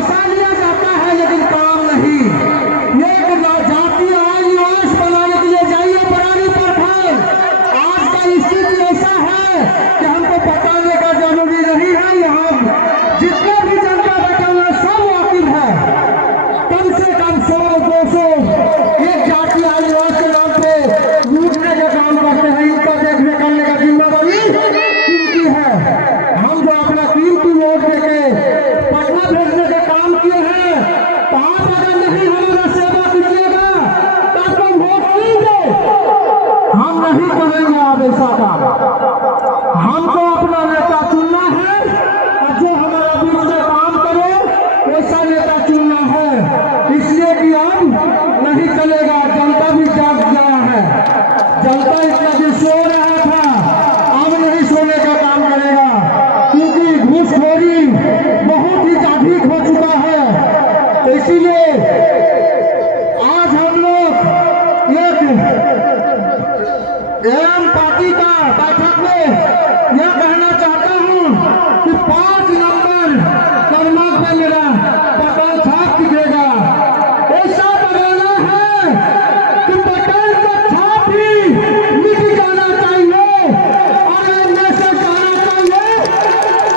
पैसा लिया जाता है लेकिन काम नहीं। ये जाति आदिवासी बनाने के लिए जाइए पराली पर खाए। आज का स्थिति ऐसा है कि हमको बताने का जरूरी नहीं है। यहाँ जितने भी जनता बैठे हुए सब वाकिफ है। कम से कम 100-200 एक जाति आदिवासी के नाम पे लूटने का काम करते हैं। इनका देखने करने का जिम्मेदारी इनकी है। हम जो अपना कीमती वोट देके पटना भेजने का काम किए हैं, तो आप अगर नहीं हमारा सेवा कीजिएगा तो आपको वोट कीजिए, हम नहीं करेंगे आप ऐसा काम। हमको अपना नेता चुनना है और जो हमारा बीच में काम करे वैसा नेता चुनना है। इसलिए कि अब नहीं चलेगा। जनता भी जाग गया है। जनता इतना भी सो रहा था, अब नहीं सोने का काम करेगा, क्योंकि घूसखोरी बहुत ही अधिक हो चुका है। तो इसीलिए आज हम लोग एक एम पार्टी का बैठक में यह कहना चाहता हूं कि 5 नंबर क्रमांक पे मेरा पटेल छाप दिखेगा। ऐसा बनाना है कि पटेल का छाप ही मिट जाना चाहिए और मैसेज जाना चाहिए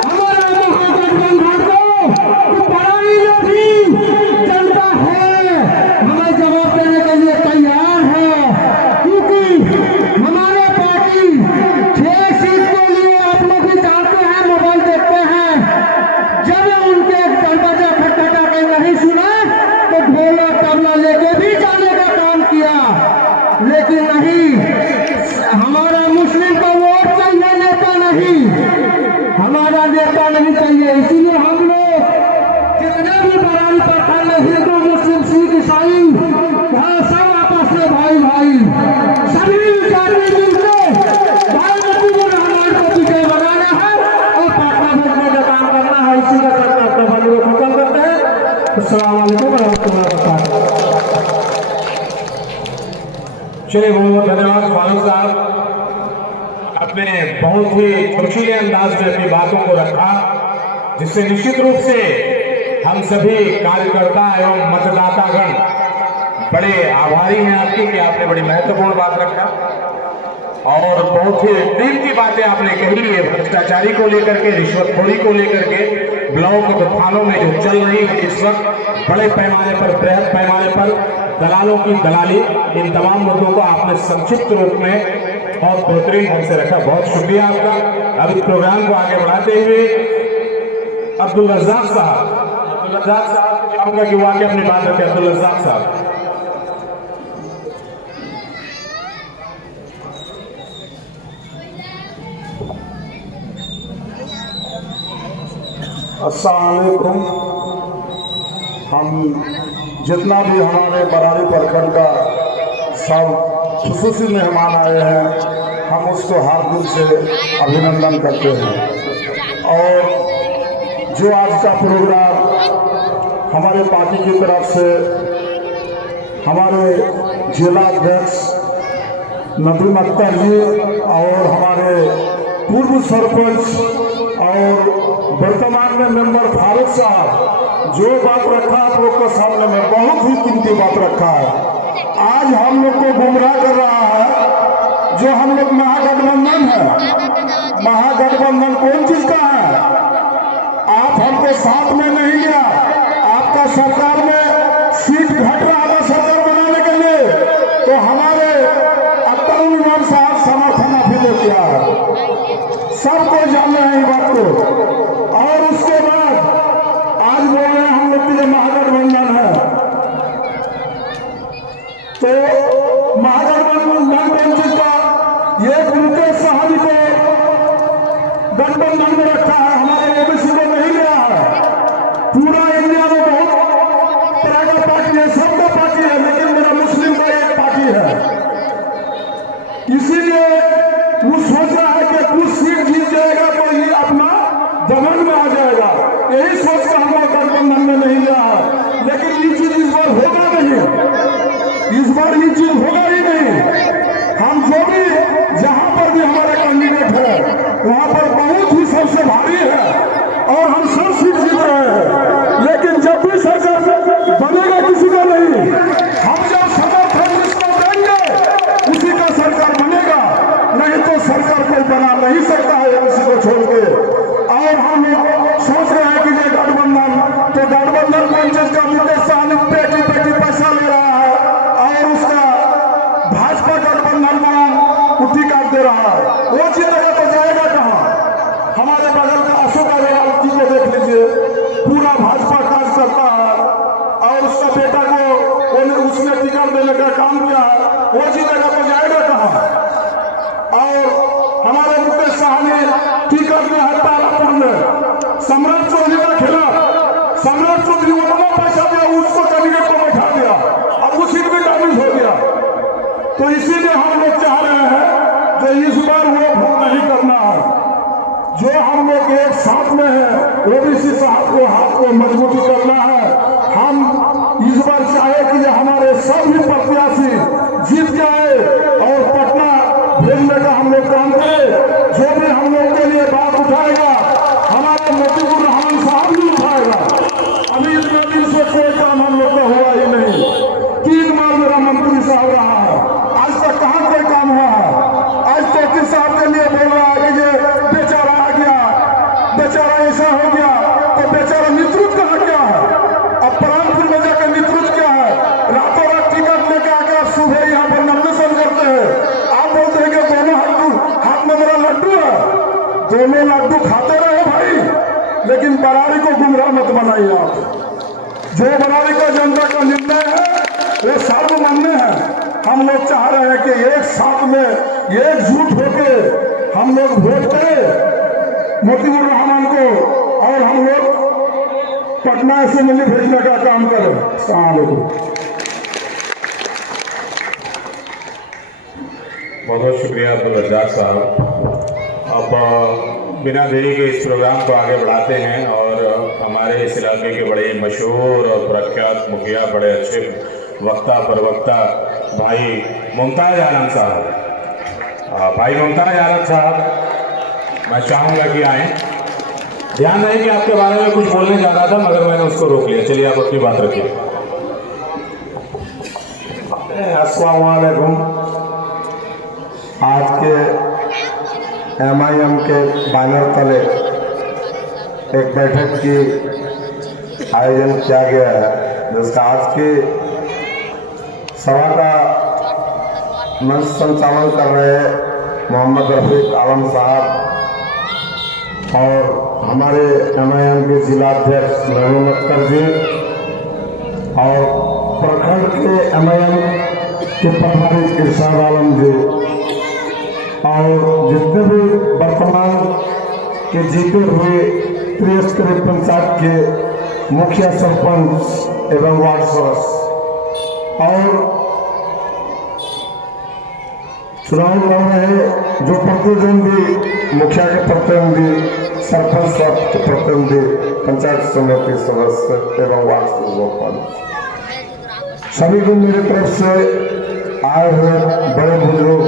हमारा महागठबंधन को कि पराली में भी जनता है, हमें जवाब देने के लिए तैयार है। क्योंकि हमारे पार्टी 6 सीट के लिए आप लोग भी जानते हैं, मोबाइल देखते हैं, जब उनके दरवाजा खटखटा के नहीं सुना तो ढोला तबला लेके भी जाने का काम किया, लेकिन नहीं। हमारा मुस्लिम को वोट चाहिए, नेता नहीं। हमारा नेता नहीं चाहिए। इसीलिए हम लोग जितने भी पराली प्रखंड में हिंदू मुस्लिम सिख ईसाई वहाँ सब आपस में भाई भाई सभी जाति मिलकर भाई बंधु को हमारे को विजय बनाना है और पटना भेजने का काम करना है। इसी का करना अपना वाली को खत्म करते हैं। अस्सलाम वालेकुम रहमतुल्लाहि व बरकातहू। चलिए बहुत बहुत धन्यवाद फारूक साहब। आपने बहुत ही खुशीले अंदाज में अपनी बातों को रखा, जिससे निश्चित रूप से हम सभी कार्यकर्ता एवं मतदातागण बड़े आभारी हैं आपके कि आपने बड़ी महत्वपूर्ण बात रखा और बहुत ही कीमती बातें आपने कही है। भ्रष्टाचारी को लेकर के, रिश्वतखोरी को लेकर के, ब्लॉक और थानों में जो चल रही है इस वक्त बड़े पैमाने पर, बृहद पैमाने पर दलालों की दलाली, इन तमाम मुद्दों को आपने संक्षिप्त रूप में बहुत बेहतरीन ढंग से रखा। बहुत शुक्रिया आपका। अब इस प्रोग्राम को आगे बढ़ाते हुए अब्दुल रज़ाक साहब चाहूंगा कि वो आके अपनी बात रखें। अब्दुल रज़ाक साहब। अस्सलाम वालेकुम। हम जितना भी हमारे बरारी प्रखंड का सब खुसूसी मेहमान आए हैं, हम उसको हार्दिक से अभिनंदन करते हैं। और जो आज का प्रोग्राम हमारे पार्टी की तरफ से हमारे जिला अध्यक्ष नदीम अख्तर जी और हमारे पूर्व सरपंच और वर्तमान में मेंबर फारूक साहब जो बात रखा आप लोग के सामने में, बहुत ही कीमती बात रखा है। आज हम लोग को गुमराह कर रहा है जो हम लोग महागठबंधन है। महागठबंधन कौन चीज का है? आप हमको साथ में नहीं लिया। आपका सरकार में सीट घट रहा था सरकार बनाने के लिए, तो हमारे अख्तर इमाम साहब समर्थन अभी किया है। सबको जान रहे हैं इस बात को। और उसके बाद आज बोल रहे हैं हम लोग के महागठबंधन है, तो महागठबंधन कौन चीज का? ये मुकेश साहब को गठबंधन में रखा है, हमारे ओबीसी को नहीं लिया है। पूरा इंडिया में बहुत तरह का पार्टी है, सबका पार्टी है, लेकिन मेरा मुस्लिम का एक पार्टी है। इसीलिए वो सोच रहा है कि कुछ सीट जीत जाएगा तो ये अपना दमन में आ जाएगा। यही सोच कर हमारा गठबंधन में नहीं लिया है। लेकिन ये चीज इस बार होगा नहीं, इस बार ये चीज होगा ही नहीं। हम जो भी जहां पर भी हमारा कैंडिडेट है वहां पर बहुत ही सबसे भारी है और हम सब सीट जीत रहे हैं। लेकिन जब मजबूती करना है। हम इस बार चाहे कि हमारे सभी प्रत्याशी जीत जाए और पटना भेजने का हम लोग काम करें। जो भी हम लोग के लिए बात उठाएगा हमारा मोतीपुर रहमान साहब भी उठाएगा। अभी इतने दिन से कोई काम हम लोग का हुआ ही नहीं। 3 बार मेरा मंत्री साहब रहा है, आज तक कहाँ कोई काम हुआ है। आज तोकी साहब के लिए बोल रहा है कि ये बेचारा आ गया, बेचारा ऐसा हो गया, तो बेचारा नेतृत्व कहाँ क्या है। अब प्राणपुर में जाकर नेतृत्व क्या है। रातों रात टिकट लेके आकर सुबह यहाँ पर नॉमिनेशन करते हैं। आप बोलते हैं कि दोनों हाथ में मेरा लड्डू है, दोनों लड्डू खाते रहो भाई, लेकिन बरारी को गुमराह मत बनाइए आप। जो बरारी का जनता का निर्णय है वो सर्वमान्य है। हम लोग चाह रहे हैं कि एक साथ में एकजुट होकर हम लोग वोट करें मोतीपुर रहमान को और हम लोग पटना असेंबली भेजने का काम करें। अस्सलाम वालेकुम। बहुत बहुत शुक्रिया अब्दुल रज़ाक साहब। अब बिना देरी के इस प्रोग्राम को आगे बढ़ाते हैं और हमारे इस इलाके के बड़े मशहूर और प्रख्यात मुखिया, बड़े अच्छे वक्ता प्रवक्ता भाई मुमताज आलम साहब, भाई मुमताज आलम साहब मैं चाहूँगा कि आएँ। ध्यान रहे कि आपके बारे में कुछ बोलने जा रहा था मगर मैंने उसको रोक लिया। चलिए आप अपनी बात रखिए। अस्सलाम वालेकुम। आज के MIM के बैनर तले एक बैठक की आयोजन किया गया है, जिसका आज की सभा का मंच संचालन कर रहे मोहम्मद रफीक आलम साहब और हमारे MIM के जिलाध्यक्ष नवीन अख्तर जी और प्रखंड के MIM के प्रभारी इरशाद आलम जी और जितने भी वर्तमान के जीते हुए त्रिस्तरीय पंचायत के मुखिया सरपंच एवं वार्ड सदस्य और चुनाव लड़ रहे जो प्रतिद्वंदी, मुखिया के प्रतिनिधि, सरपंच के प्रतिनिधि, पंचायत समिति सदस्य एवं वार्ड सरपंच, सभी को मेरी तरफ से आए हुए बड़े बुजुर्ग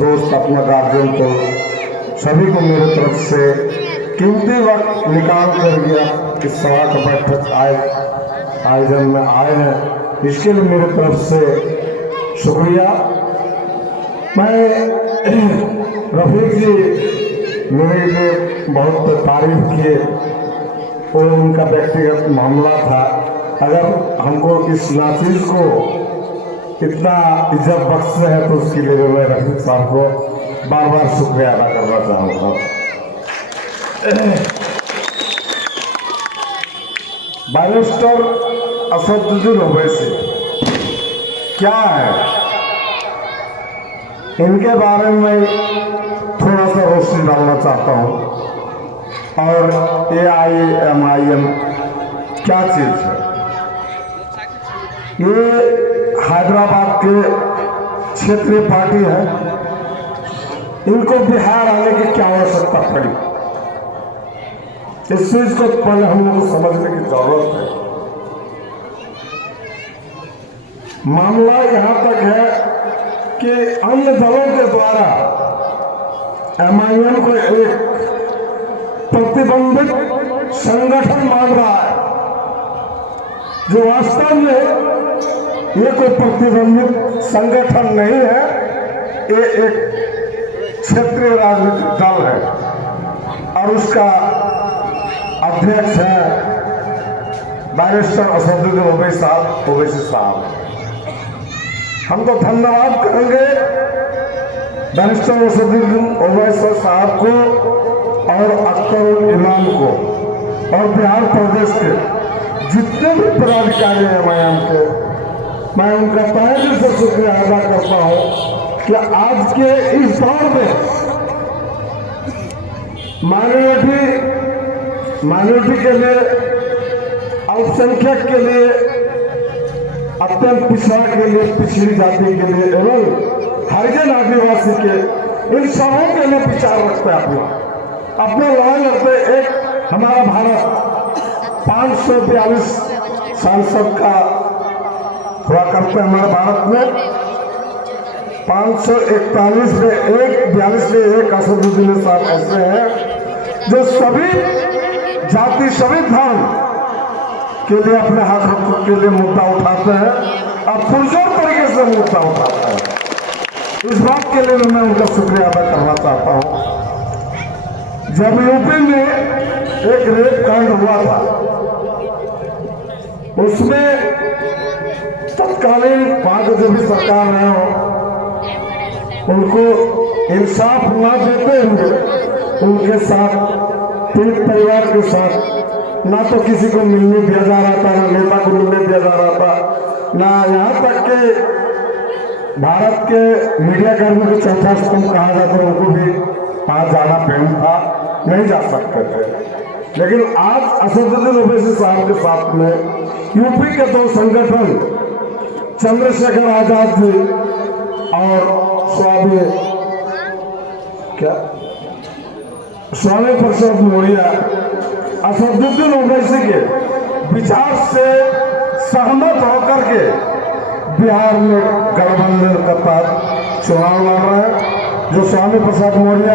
दोस्त, अपना गार्जियन को सभी को मेरी तरफ से कीमती वक्त निकाल कर गया इस सभा का बैठक आयोजन में आए हैं, इसके लिए मेरी तरफ से शुक्रिया। मैं रफीक जी मेरे लिए बहुत तारीफ किए और उनका व्यक्तिगत मामला था। अगर हमको इस नाचीज को इतना इज्जत बख्श है तो उसके लिए मैं रफीक साहब को बार बार शुक्रिया अदा करना चाहूँगा। बैरिस्टर असदुद्दीन ओवैसी क्या है, इनके बारे में थोड़ा सा रोशनी डालना चाहता हूँ और AIMIM क्या चीज़ है। ये हैदराबाद के क्षेत्रीय पार्टी है। इनको बिहार आने की क्या आवश्यकता पड़ी, इस चीज को पहले हम लोग को समझने की जरूरत है। मामला यहां तक है कि अन्य दलों के द्वारा MIM को एक प्रतिबंधित संगठन मान रहा है, जो वास्तव में ये कोई प्रतिबंधित संगठन नहीं है। ये एक क्षेत्रीय राजनीतिक दल है और उसका अध्यक्ष है बैरिस्टर असदुद्दीन ओवैसी साहब। हम तो धन्यवाद करेंगे बैरिस्टर असदुद्दीन ओवैसी साहब को और अख्तर इमाम को और बिहार प्रदेश के जितने भी पदाधिकारी हैं MIM के, मैं उनका तहे दिल से शुक्रिया अदा करता हूँ कि आज के इस दौर में माइनॉरिटी के लिए, अल्पसंख्यक के लिए, अत्यंत पिछड़ा के लिए, पिछड़ी जाति के लिए एवं हरिजन आदिवासी के, इन सबों के लिए विचार रखते हैं, अपना लड़ाई लड़ते। एक हमारा भारत 542 सांसद का हुआ करते हैं हमारे भारत में। 541 में 42 में एक असदुद्दीन साहब ऐसे हैं जो सभी जाति सभी धर्म के लिए अपने हक के लिए मुद्दा उठाते हैं और पुरजोर तरीके से मुद्दा उठाते हैं। इस बात के लिए मैं उनका शुक्रिया अदा करना चाहता हूं। जब यूपी में एक रेप कांड हुआ था, उसमें तत्कालीन वहां जो भी सरकार है उनको इंसाफ ना देते हुए उनके साथ पीड़ित परिवार के साथ ना तो किसी को मिलने दिया जा रहा था, ना नेता को मिलने दिया जा रहा था, ना यहाँ तक कि भारत के मीडिया कर्मियों को चौथा स्तंभ कहा जाता उनको भी वहां जाना बैन था, नहीं जा सकते थे। लेकिन आज असदुद्दीन ओवैसी साहब के साथ में यूपी के दो संगठन चंद्रशेखर आजाद जी और स्वामी प्रसाद मौर्य असदुद्दीन ओवैसी के विचार से सहमत होकर के बिहार में गठबंधन का तहत चुनाव लड़ रहे हैं। जो स्वामी प्रसाद मौर्य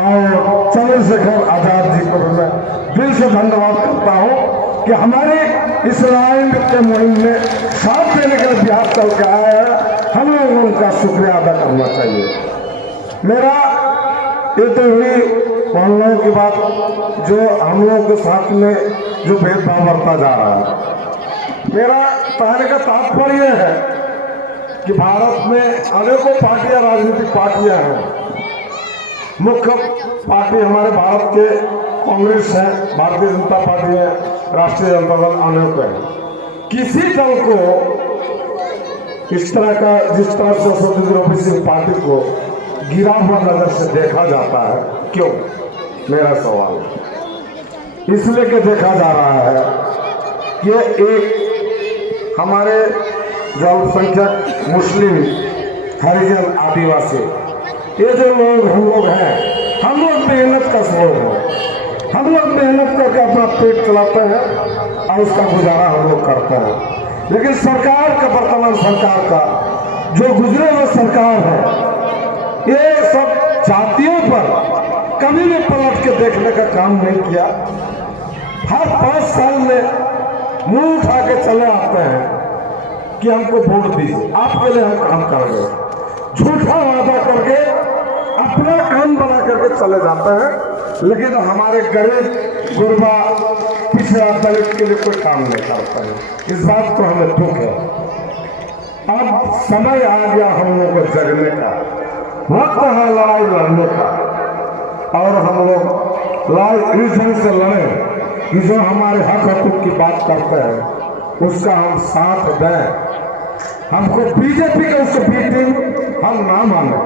और चंद्रशेखर आजाद जी को मैं दिल से धन्यवाद करता हूं कि हमारी इस लड़ाई के मुहिम में साथ देने के लिए बिहार चल के आया है। हम लोगों को उनका शुक्रिया अदा करना चाहिए। मेरा ये तो हुई मोहल्लों की बात, जो हम लोगों के साथ में जो भेदभाव बढ़ता जा रहा है। मेरा कहने का तात्पर्य है कि भारत में अनेकों पार्टियां, राजनीतिक पार्टियां हैं। मुख्य पार्टी हमारे भारत के कांग्रेस है, भारतीय जनता पार्टी है, राष्ट्रीय जनता दल, अनेक है। किसी दल को इस तरह का, जिस तरह से असदुद्दीन ओवैसी पार्टी को गिरा हुआ नजर से देखा जाता है, क्यों? मेरा सवाल इसलिए कि देखा जा रहा है कि एक हमारे जो अल्पसंख्यक मुस्लिम, हरिजन, आदिवासी, ये जो लोग हम लोग हैं, हम लोग मेहनत का लोग हैं। हम लोग मेहनत करके अपना पेट चलाते हैं और उसका गुजारा हम लोग करते हैं। लेकिन सरकार का, वर्तमान सरकार का जो गुजरे हुए सरकार है, ये सब जातियों पर कभी भी पलट के देखने का काम नहीं किया। हर 5 साल में मुंह उठा के चले आते हैं कि हमको वोट दीजिए, आपके लिए हम काम कर रहे हैं। झूठा वादा करके अपना काम बना करके चले जाते हैं, लेकिन हमारे गरीब, गुरबा, पिछड़ा, दलित के लिए कोई काम नहीं करता है। इस बात को हमें दुख है। अब समय आ गया हम लोगों को जगने का, वक्त है लड़ाई लड़ने का, और हम लोग लड़ाई इस ढंग से लड़े कि जो हमारे हक हकूक की बात करते हैं उसका हम साथ दें। हमको बीजेपी का उसको बी टीम हम ना माने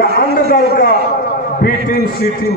या अन्य दल का बी टीम, सी टीम